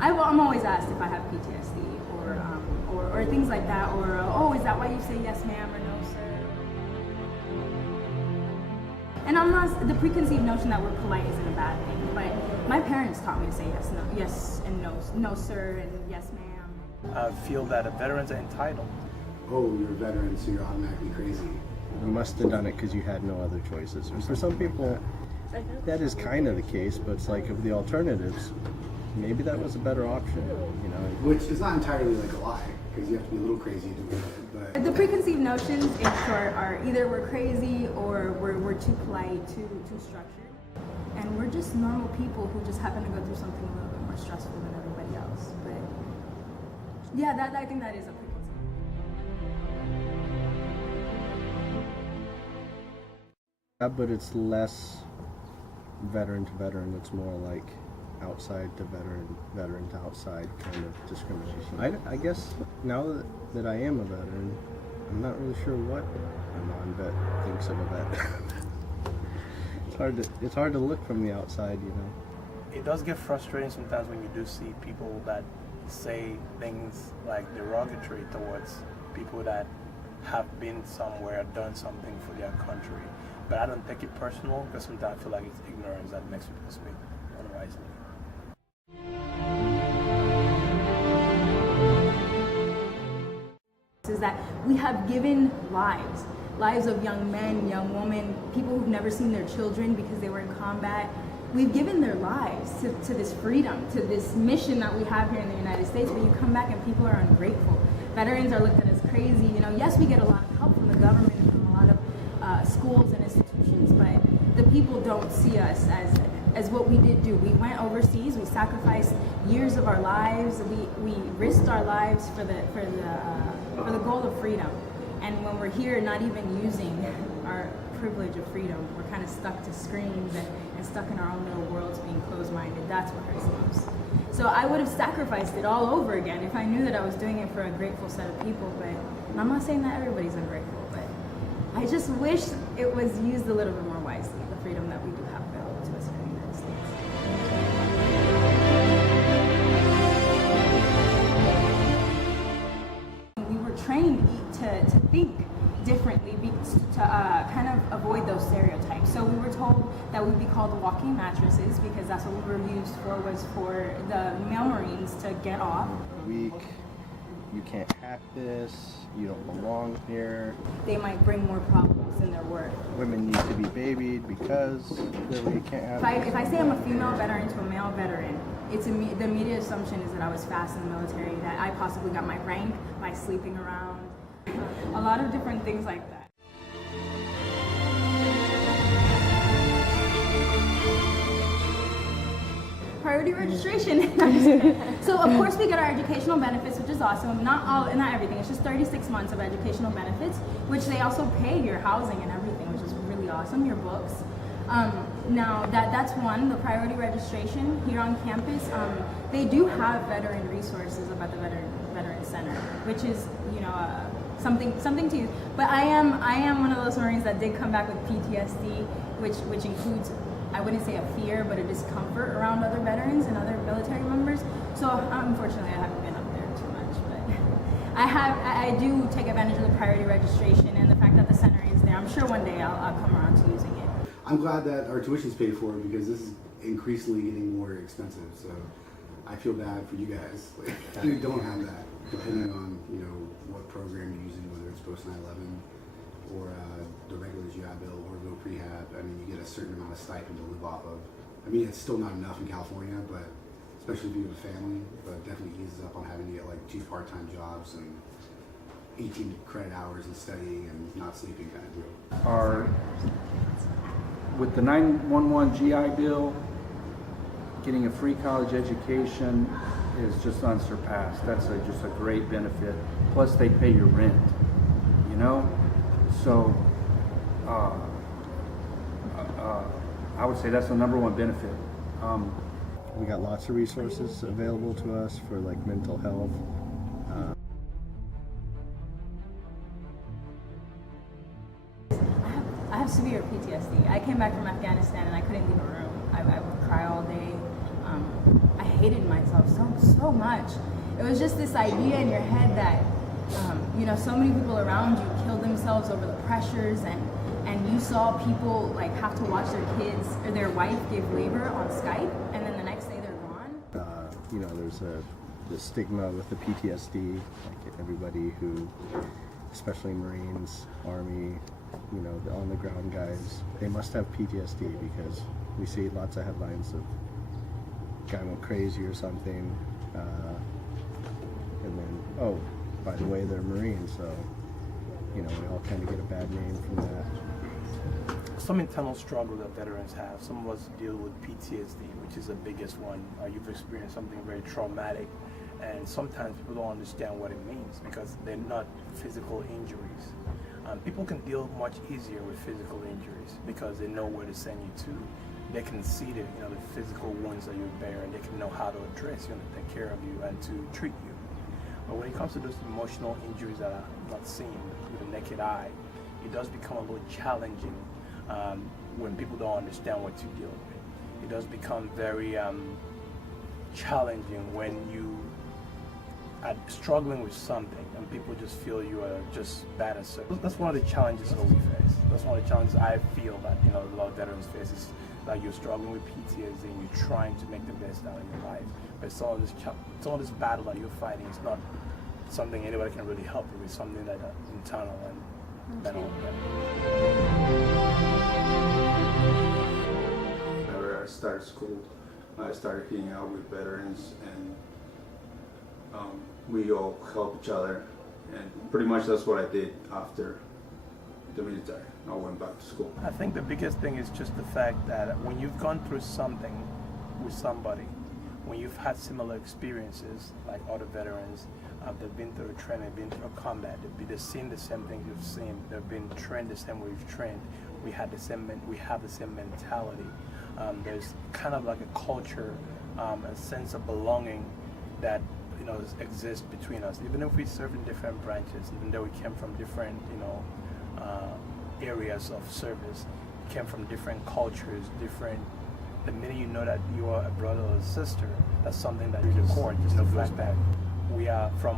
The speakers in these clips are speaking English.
I'm always asked if I have PTSD or things like that, or oh, is that why you say yes ma'am or no sir? And I'm not, the preconceived notion that we're polite isn't a bad thing, but my parents taught me to say yes and no sir, and yes ma'am. I feel that veterans are entitled. Oh, you're a veteran, so you're automatically crazy. You must have done it because you had no other choices. For some people, that is kind of the case, but it's like of the alternatives, maybe that was a better option, you know. Which is not entirely like a lie, because you have to be a little crazy to do it. But The preconceived notions, in short, are either we're crazy or we're too polite, too structured. And we're just normal people who just happen to go through something a little bit more stressful than everybody else. But yeah, I think that is a preconceived. Yeah, but it's less veteran to veteran. It's more like outside to veteran, veteran to outside kind of discrimination. I guess now that I am a veteran, I'm not really sure what a non-vet thinks of a vet. It's hard to look from the outside, you know. It does get frustrating sometimes when you do see people that say things like derogatory towards people that have been somewhere, done something for their country. But I don't take it personal, because sometimes I feel like it's ignorance that makes people speak unwisely. Is that we have given lives of young men, young women, people who've never seen their children because they were in combat. We've given their lives to this freedom, to this mission that we have here in the United States, but you come back and people are ungrateful. Veterans are looked at as crazy. You know, yes, we get a lot of help from the government and from a lot of schools and institutions, but the people don't see us as what we did do. We went overseas, we sacrificed years of our lives, we risked our lives for the goal of freedom. And when we're here not even using our privilege of freedom, we're kind of stuck to screens and stuck in our own little worlds being closed-minded. That's what hurts most. So I would have sacrificed it all over again if I knew that I was doing it for a grateful set of people, but and I'm not saying that everybody's ungrateful, but I just wish it was used a little bit more wisely, the freedom that we do have available to us here in the United States. We were trained to think differently, to kind of avoid those stereotypes. So we were told that we'd be called walking mattresses because that's what we were used for, was for the male Marines to get off. Weak, you can't hack this, you don't belong here. They might bring more problems than they're worth. Women need to be babied because you can't have If I say I'm a female veteran to a male veteran, the immediate assumption is that I was fast in the military, that I possibly got my rank by sleeping around. A lot of different things like that. Priority registration. So of course we get our educational benefits, which is awesome. Not everything. It's just 36 months of educational benefits, which they also pay your housing and everything, which is really awesome. Your books. Now that's one. The priority registration here on campus. They do have veteran resources about the veteran center, which is something to use. But I am one of those Marines that did come back with PTSD, which includes, I wouldn't say a fear, but a discomfort around other veterans and other military members. So unfortunately, I haven't been up there too much, but I do take advantage of the priority registration and the fact that the center is there. I'm sure one day I'll come around to using it. I'm glad that our tuition's paid for because this is increasingly getting more expensive. So I feel bad for you guys who don't have that, depending on what program you're using, whether it's post 9/11 or the regular GI Bill or go prehab. I mean, you get a certain amount of stipend to live off of. I mean, it's still not enough in California, but especially if you have a family, but it definitely eases up on having to get like 2 part-time jobs and 18 credit hours and studying and not sleeping kind of deal. With the 911 GI Bill, getting a free college education is just unsurpassed. That's just a great benefit. Plus they pay your rent, So I would say that's the number one benefit. We got lots of resources available to us for like mental health. I have severe PTSD. I came back from Afghanistan and I couldn't leave a room. I would cry all day. I hated myself so much. It was just this idea in your head that so many people around you killed themselves over the pressures, and you saw people like have to watch their kids or their wife give labor on Skype, and then the next day they're gone. There's the stigma with the PTSD, like everybody who, especially Marines, Army, the on the ground guys, they must have PTSD because we see lots of headlines of guy went crazy or something, and then, oh, by the way, they're Marines, so, we all kind of get a bad name from that. Some internal struggle that veterans have. Some of us deal with PTSD, which is the biggest one. You've experienced something very traumatic, and sometimes people don't understand what it means because they're not physical injuries. People can deal much easier with physical injuries because they know where to send you to. They can see the physical wounds that you bear, and they can know how to address you and to take care of you and to treat you. But when it comes to those emotional injuries that are not seen with the naked eye, it does become a little challenging when people don't understand what you're dealing with. It does become very challenging when you are struggling with something and people just feel you are just bad at service. That's one of the challenges that we face. That's one of the challenges I feel that a lot of veterans face is like you're struggling with PTSD and you're trying to make the best out of your life. But some of this battle that you're fighting is not something anybody can really help you with. Something that internal and mental. Whenever I started school, I started hanging out with veterans, and we all help each other. And pretty much that's what I did after the military. I went back to school. I think the biggest thing is just the fact that when you've gone through something with somebody, when you've had similar experiences like other veterans, they've been through training, been through combat, they've seen the same things you've seen, they've been trained the same way you've trained, we have the same mentality. There's kind of like a culture, a sense of belonging that exists between us. Even if we serve in different branches, even though we came from different areas of service, came from different cultures, the minute you know that you are a brother or a sister, that's something that you record. Just the fact that we are from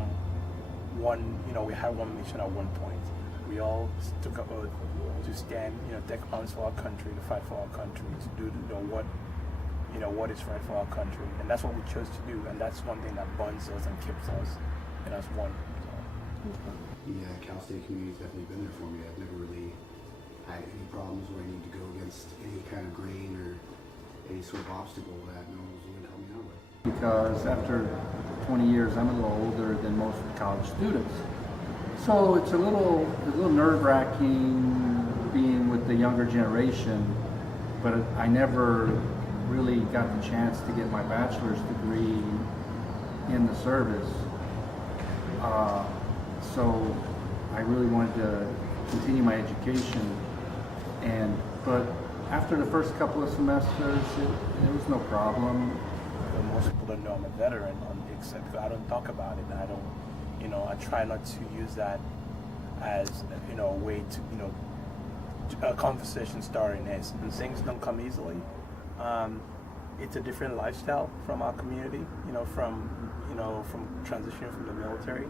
one, we had one mission at one point. We all took an oath to stand, take arms for our country, to fight for our country, to do what is right for our country, and that's what we chose to do, and that's one thing that bonds us and keeps us, as one. Yeah, Cal State community's definitely been there for me. I've never really had any problems where I need to go against any kind of grain or any sort of obstacle that no one's really helped me out with. Because after 20 years, I'm a little older than most college students. So it's a little nerve-wracking being with the younger generation, but I never really got the chance to get my bachelor's degree in the service. So I really wanted to continue my education, but after the first couple of semesters, there was no problem. Most people don't know I'm a veteran, except I don't talk about it, and I don't, I try not to use that as, a way to, a conversation starting is. And things don't come easily. It's a different lifestyle from our community, from transitioning from the military.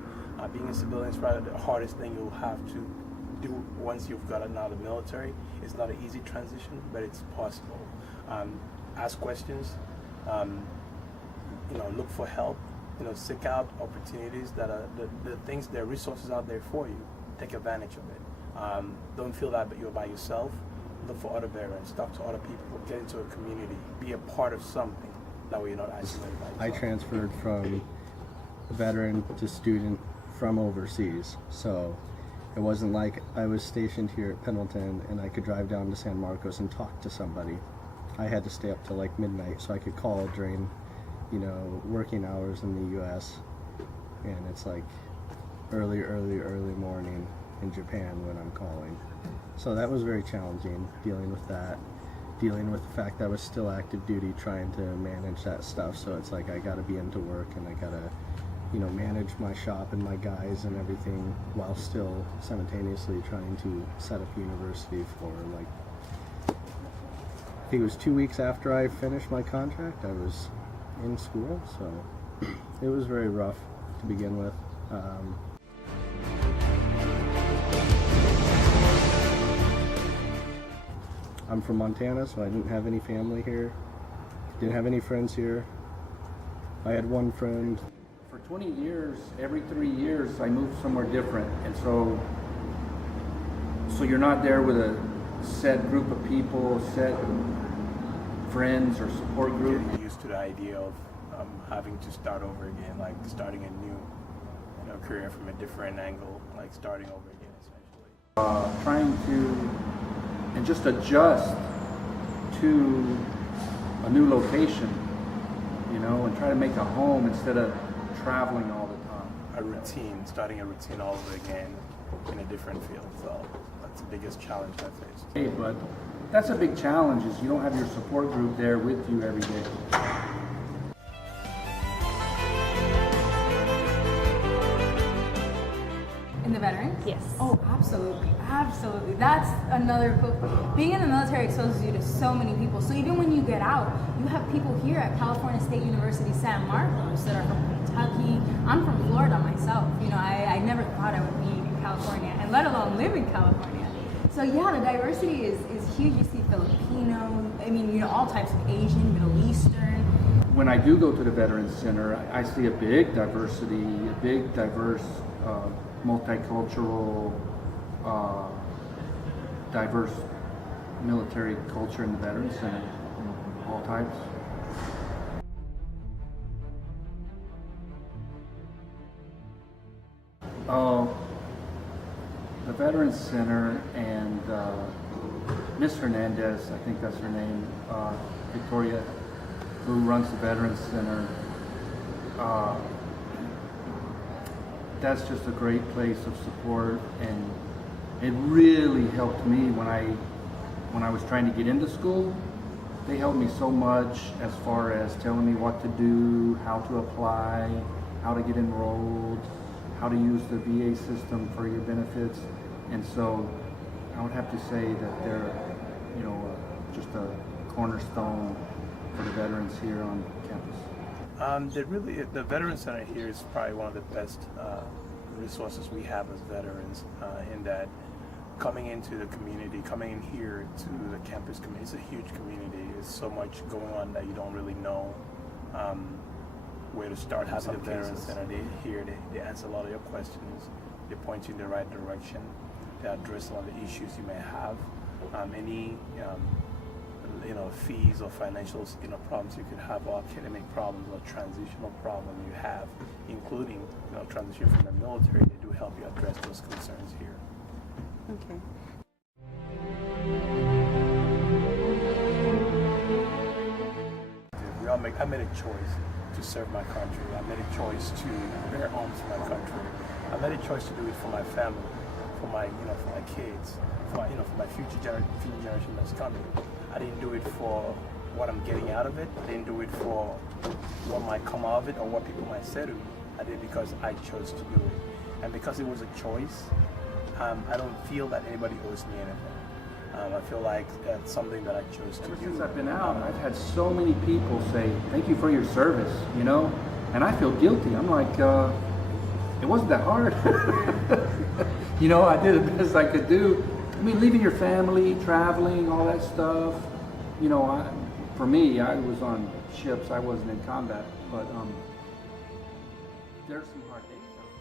Being a civilian is probably the hardest thing you'll have to do once you've gotten out of the military. It's not an easy transition, but it's possible. Ask questions, look for help, seek out opportunities that are the things, there are resources out there for you. Take advantage of it. Don't feel that you're by yourself. Look for other veterans, talk to other people, get into a community, be a part of something. That way you're not isolated by I yourself. transferred from veteran to student from overseas, so it wasn't like I was stationed here at Pendleton and I could drive down to San Marcos and talk to somebody. I had to stay up till like midnight so I could call during, working hours in the US, and it's like early morning in Japan when I'm calling. So that was very challenging, dealing with that, dealing with the fact that I was still active duty, trying to manage that stuff. So it's like I gotta be into work and I gotta manage my shop and my guys and everything while still simultaneously trying to set up university for I think it was 2 weeks after I finished my contract, I was in school. So It was very rough to begin with. I'm from Montana, so I didn't have any family here. Didn't have any friends here. I had one friend. For 20 years, every 3 years, I moved somewhere different, and so you're not there with a set group of people, set friends or support group. Getting used to the idea of having to start over again, like starting a new, career from a different angle, like starting over again, essentially. Trying to and just adjust to a new location, and try to make a home instead of traveling all the time. A routine, starting a routine all over again in a different field. So that's the biggest challenge I faced. Hey, but that's a big challenge is you don't have your support group there with you every day. In the veterans? Yes. Oh, absolutely. Absolutely. That's another cool. Being in the military exposes you to so many people. So even when you get out, you have people here at California State University, San Marcos, that are from Kentucky. I'm from Florida myself. I never thought I would be in California, and let alone live in California. So yeah, the diversity is huge. You see Filipino, all types of Asian, Middle Eastern. When I do go to the Veterans Center, I see a big diversity, a big diverse, multicultural, diverse military culture in the Veterans Center, all types. The Veterans Center and Miss Hernandez, I think that's her name, Victoria, who runs the Veterans Center. That's just a great place of support, and it really helped me when I was trying to get into school. They helped me so much as far as telling me what to do, how to apply, how to get enrolled, how to use the VA system for your benefits. And so I would have to say that they're, just a cornerstone for the veterans here on campus. The Veterans Center here is probably one of the best resources we have as veterans, in that coming into the community, coming in here to the campus community, it's a huge community. There's so much going on that you don't really know where to start. Having the Veterans Center, they answer a lot of your questions. They point you in the right direction. They address a lot of the issues you may have. Any fees or financial problems you could have, or academic problems or transitional problem you have, including transition from the military. They do help you address those concerns here. Okay. I made a choice to serve my country. I made a choice to bear arms for my country. I made a choice to do it for my family, for my kids, for my future generation that's coming. I didn't do it for what I'm getting out of it. I didn't do it for what might come out of it or what people might say to me. I did it because I chose to do it. And because it was a choice, I don't feel that anybody owes me anything. I feel like that's something that I chose to do. Since I've been out, I've had so many people say, thank you for your service, and I feel guilty. I'm like, it wasn't that hard. I did the best I could do. Leaving your family, traveling, all that stuff. For me, I was on ships. I wasn't in combat, but there's some hard days out there.